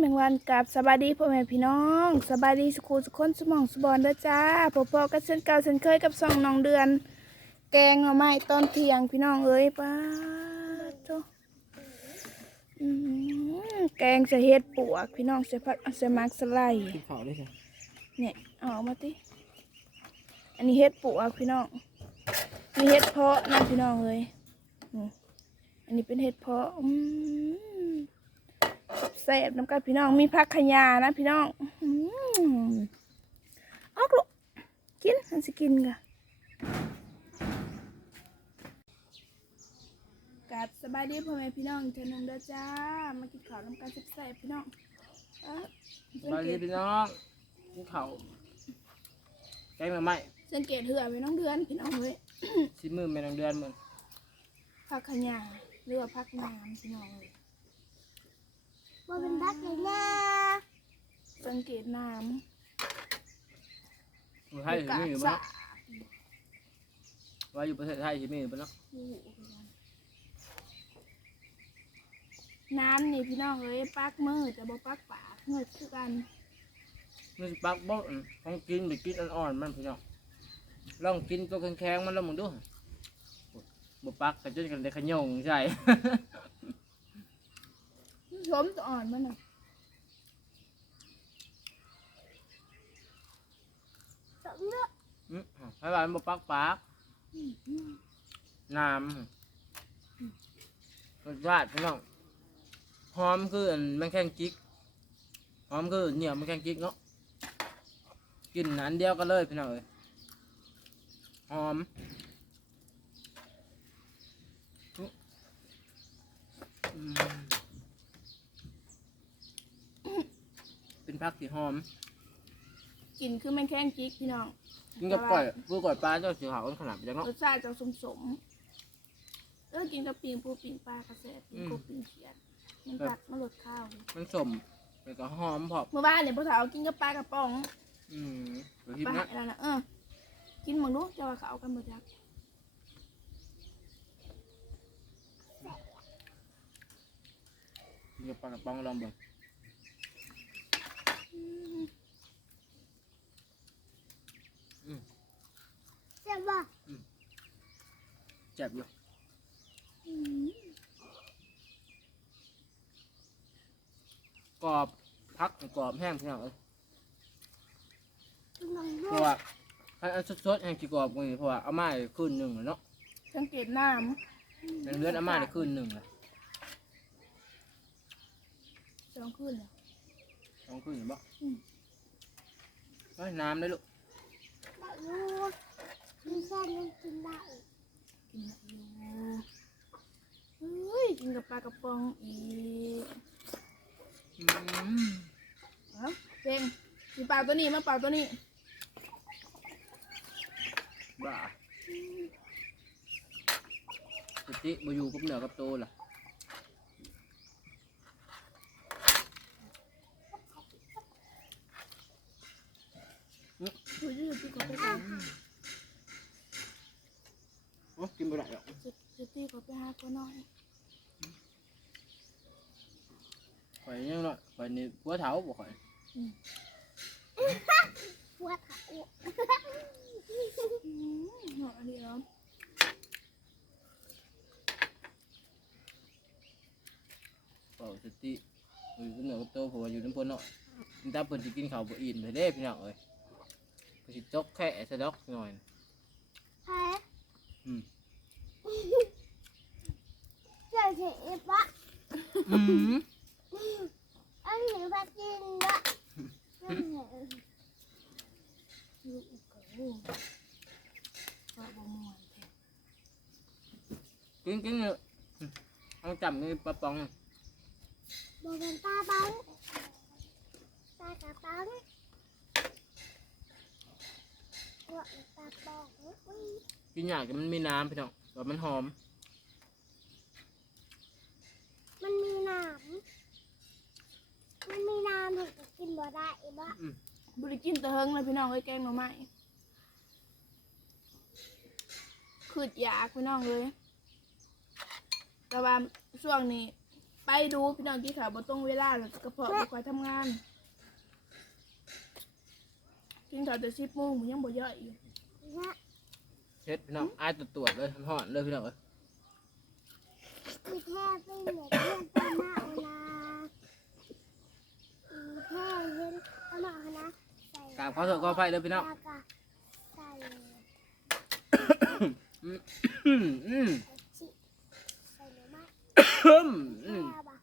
แมงวันกับสบายดีพ่อแม่พี่น้องสบายดีสุขุสุขคนสมองสุบอนเด้อจ้าพอพอๆกันเช่นเก่าเช่นเคยกับสองน้องเดือน แกงหน่อไม้ตอนเที่ยงพี่น้องเอ้ยป้าดโตอื้อหือแกงใส่เห็ดปวก พี่น้องใส่ผักใส่มักสไลด์กินข้าวได้ใช่เนี่ยเอาออกมาติอันนี้เห็ดปวกพี่น้องมีเห็ดเพาะนะพี่น้องเอ้ยอืมอันนี้เป็นเห็ดเพาะอืม แซ่บน้ำกันพี่น้องมีผักขยานะพี่น้องอื้อหือออกลูกกินอันสิกินกะกัดสบายดีพ่อแม่พี่น้องเทอนึงเด้อจ้ามากินข้าวน้ำกันแซ่บๆพี่น้องอะสบายดีพี่น้องกินข้าวแกงหน่อไม้สังเกตเหือพี่น้องเดือนพี่น้องเลยชิมมือแม่นางเดือนมึงผักขยาหรือว่าผักน้ำพี่น้องเลย ว่าเป็นพักเลยนะสังเกตน้อยู่ำไทยสิมีอยู่สะปะว่าอยู่ประเทศไทยสิมีอยู่ปะเนาะน้ำนี่พี่น้องเอ้ยปักมือแต่บ่ปักปากเงือกคือกันมันสิปักบ่อนของกินไปกินอ่อนๆมันพี่น้องลองกินตัวแข็งๆมันแล้วมึงดูบ่ปักกันจนกันได้ขยงใช่ ชมตัวอ่อนมันน่ะสมเลือกอืมให้ว่ามันบ่ปักปากน้ำรสชาติพี่น้องหอมคืออันแมงแข้งจิกหอมคือเหนียวแมงแข้งจิกเนาะกินอันเดียวกันเลยพี่น้องเอ้ยหอมอืม เป็นผักที่หอม กลิ่นคือแมงแข้งจิกพี่น้องกินกับก้อยปูก้อยปลาเจ้าสีขาวขนาดไปจังเนาะรสชาติจะสมสมๆเออกินกับปิงปูปิงปลากระแสปิงกบปิงเขียดมันตัดมันลดข้าวเลยมันสมแล้วก็หอมพอบเมื่อวานเนี่ยพ่อสาวกินกับปลากระป๋องอืมเดี๋ยวทิพปลานะอะไรนะเออกินหมึงดูจะว่าเขาเอากันหมดยักกินกับปลากระป๋องลองเบิ่ง ใช่ป่ะเจ็บอยู่กรอบพักกรอบแห้งพี่น้องเอ้ยกำลังเพด้วราะยว่าอันอันสดๆแห้งจีกรอบกว่านี้เพราะว่าเอามาได้คืนหนึ่งแล้วเนาะสังเกตน้ในเลือดเอามาได้คืนหนึ่งเลยำสองคืนเลย ลองคืนหรือเปล่าเฮ้ยน้ำได้ลูกได้รู้มีแค่นี้กินได้กินได้อยู่เฮ้ยกินกับปลากระป๋องอีกอืมเอ้าเพลงมีเปล่าตัวนี้มาเปล่าตัวนี้บ้าสติบอยู่กับเหนือกับโตล่ะ ดูยืดที่เขาไปหาโอ้กินไม่ได้หรอกจุดที่เขาไปหาตัวน้อยข่อยยังเนาะข่อยนี่หัวเท้าบ่ข่อยปวดขาอืมหอมอันนี้เนาะเป่าสติอยู่กับเหนือกับโตเพราะว่าอยู่น้ำพ้นเนาะมันตาเพิ่นสิกินข้าวบ่อิ่มเลยเด้พี่น้องเอ้ย ก็สิตกแค่สะดอกหน่อยแพ้อืมเจ้าเสียปะอืมอันนี้พักกินละลูกอุกเก๋ว่าบ่ม่วนแท้กินกินเนอะเอาจำนี่ปลาปองบอกเป็นตาบังตากระตังว่าตาบอ กกินอยากแต่มันมีน้ำพี่น้องแบบมันหอม มันมีน้ำมันมีน้ำถึงจะกินบ่ได้อีบ้าบริกินแตะเฮิงเลยพี่น้องเอ้ยแกงหน่อไม้ขืดยากพี่น้องเลย แต่ว่าช่วงนี้ ไปดูพี่น้องที่ข่าวบ่ตรงเวลาแล้วกระเพาะบ่ค่อยทำงาน กินข้าวแต่สิบโมงมันยังบ่ย่อยอยู่นะเฮ็ดพี่น้องอายตัวตรวจเลยห่อนๆเลยพี่น้องเอ้ยมีแค่เป็นเด็กเพื่อนตามาโอนามีแค่เล่นตามาโอนาใส่กราบขอโทษขออภัยเลยพี่น้อง แล้วก็ใส่อืมอืมอืมชิใส่หนูมาอืมอืม แค่บะ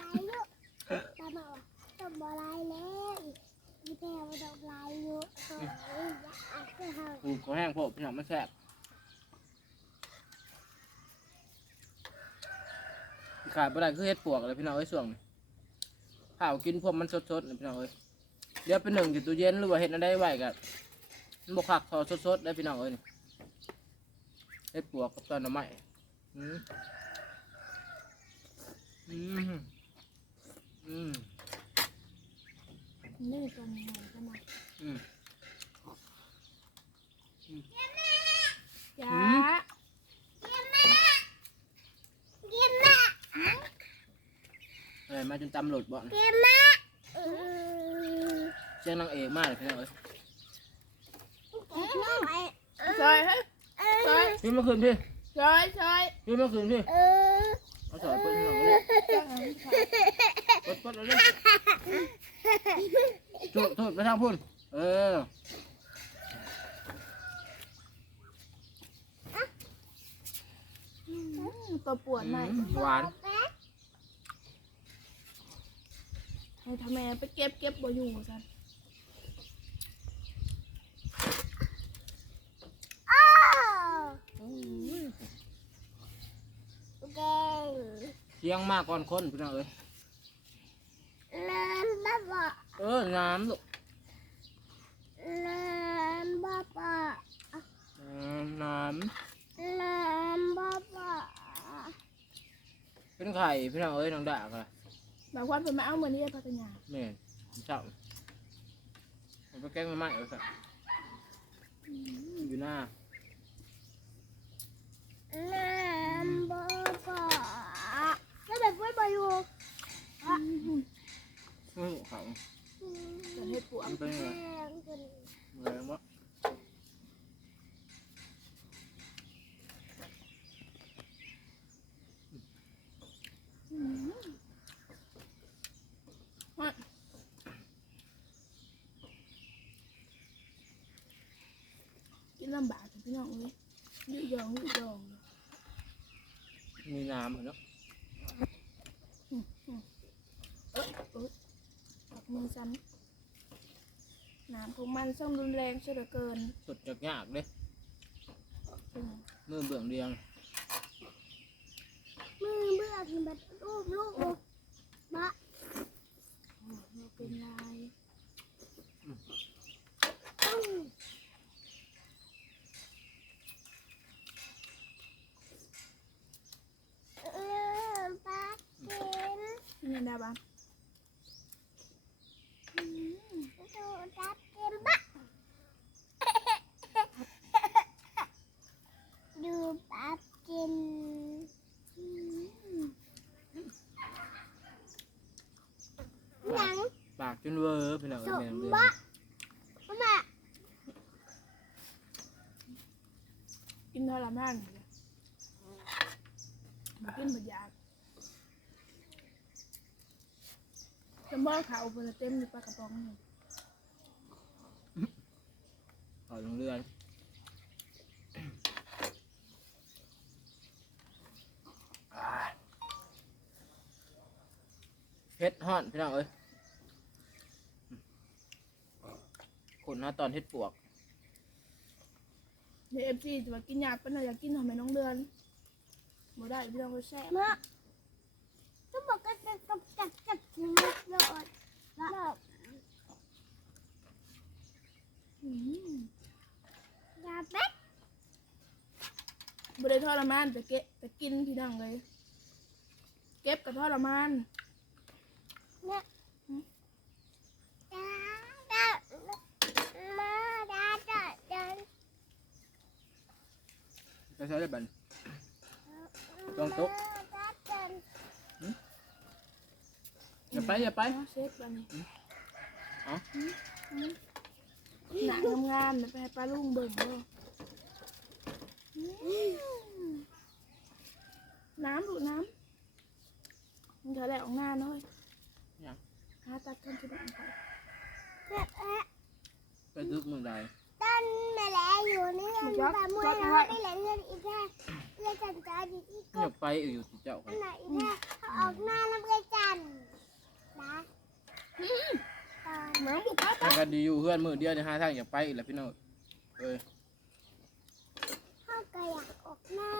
ลายลูกตามาว่าต้องบลายแล้ว มีแค่ว่าต้องลายลูกเฮ้ยอยากอัดก็เฮาอืมขอแห้งโพดพี่น้องมันแซ่บขาดบ่ได้คือเฮ็ดปวกเลยพี่น้องเอ้ยส่วงนี้ข้าวกินพวกมันสดๆนี่พี่น้องเอ้ยเดี๋ยวเป็นหนึ่งอยู่ตู้เย็นหรือว่าเฮ็ดอันใดไว้ก็มันบ่คักพอสดๆได้พี่น้องเอ้ยนี่เฮ็ดปวกกับตอนหน่อไม้อืมอืมอืม นี่ตรงไหนก็มาอืมจ้าอืมกินแม่อะไรมาจนจำหลุดบ่อนกินแม่อืมเชียงนางเอกมากเลยพี่น้องเอ้ยซอยเฮ้ยซอยพี่เมื่อคืนพี่ซอยซอยพี่เมื่อคืนพี่เออเอาสอยเปิดพี่น้องเลยเปิ ดเปิดเอาเลยจุดจุดไปทางพุ่นเออตัวปวดหน่อยอืมหวานให้ทำไมไปเก็บเก็บบ่อยู่ซันอ้าวแดงเชียงมากก่อนคนพี่น้องเอ้ย น้ำบ้าบ่ เออ น้ำลูก น้ำบ้าบ่เออน้น้ำบ้าบ่ำเป็นไข่พี่น้องเอ้ยน้องด่าค่ะแบบว่าเป็นมาเอาเหมือนนี่พัทยาแม่นเจ้าเอาไปแกล้งมาใหม่เอาสักอยู่หน้าน้ำบ้าบ่แล้วแบบว่าบ่อยู่ไม่เขาเป็นเห็ดปวกมันเป็นไงแดงขึ้นแรงวะกินลำบากแต่พี่น้องเอ้ยยืดยองยืดยอง มีน้ำเหรอเนาะ เอ๊ะเอ๊ะปักมือซ้ำน้ำของมันส่งรุนแรงเสียเหลือเกินสดจากยากเลยเป็นไงมือเบื้องเรียงมือเบื่อกินแบบรูปลูกลูกบ้าโอ้โหเป็นลายเออป้ากินนี่ได้ปะ ดูจับกินบ้าดูป้ากิน หนัง ปากจนเวอร์พี่น้อง ส เอ้ย ม แม่นเรื่อง บ้าแม่ กิ นทรมานเลยมากินบดยากจำบ่อขาวเพิ่นเต็มอยู่ปลากระป๋องนี่ต่อโรงเรือนเฮ็ดฮ้อนพี่น้องเอ้ยคนหน้าตอนเฮ็ดปวก ในเอฟซีจะมากินยากเป็นอยากกินทำไมน้องเดือนบ่ได้พี่น้องก็แซ่บแม่ก็บอกก็จะจับจับจับกินโลดแล้วอืมยาเป็ดบ่ได้ทรมานแต่เก็บแต่กินพี่น้องเลย เก็บกับทรมานเนี่ย sao sẽ bệnh. Con tốt. Nhập bay nhập bay hả? Nặng ngâm ngam nhập bay pa luôn bừng luôn. Nám đủ nám. Giờ lại ông nan thôi. Dạ. Ta thân cho bạn phải. Phải giúp mừng đời นี่มันปลามัวแล้วไปเหลือเงินอีกแค่เงินจันทร์อีกอีกอยากไปอยู่ที่เจ้าอันไหนอีกแค่เขาออกหน้าน้ำเกยจันทร์นะตอนน้ำบุกไปไปถ้ากันดีอยู่เพื่อนมือเดียวในห้าทางอยากไปอีกแล้วพี่น้องเอ้ยเขาก็อยากออกหน้า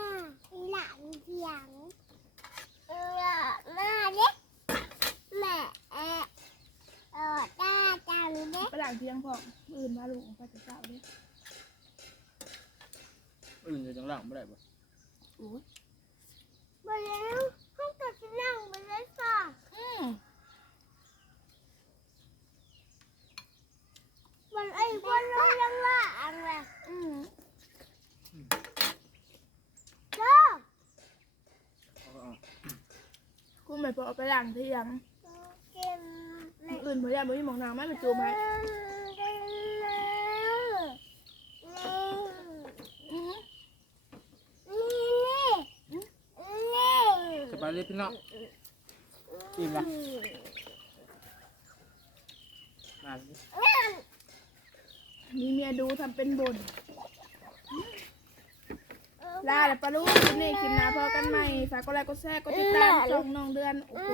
อีหลานเสียงเออหน้าเด็กแม่เออเออตาจังเด็ก ไปหลังเพียงพออื่นมาลุงไปจะเจ้าเลย อื่นอยู่จังหลังไม่ได้ปะโอ้ยมาแล้วห้องกับนั่งบนรถค่ะอืมมันไอ้บนรถยังล่างเลยอืมจ้าเอาเอาคุณไม่พอเอาไปหลังเที่ยงเก็บมื้ออื่นพยายามไม่มีหมองน้ำไม่ไปจูบไหมอืม สบาย เลยพี่น้องอิ่มละมาสิมีเมียดูทำเป็นบ่นลาแล้วปลาลุงคลิปนี้คลิปหน้าพอกันใหม่ ฝากกดไลค์กดแชร์กดติดตามช่องน้องเดือน โอ้โห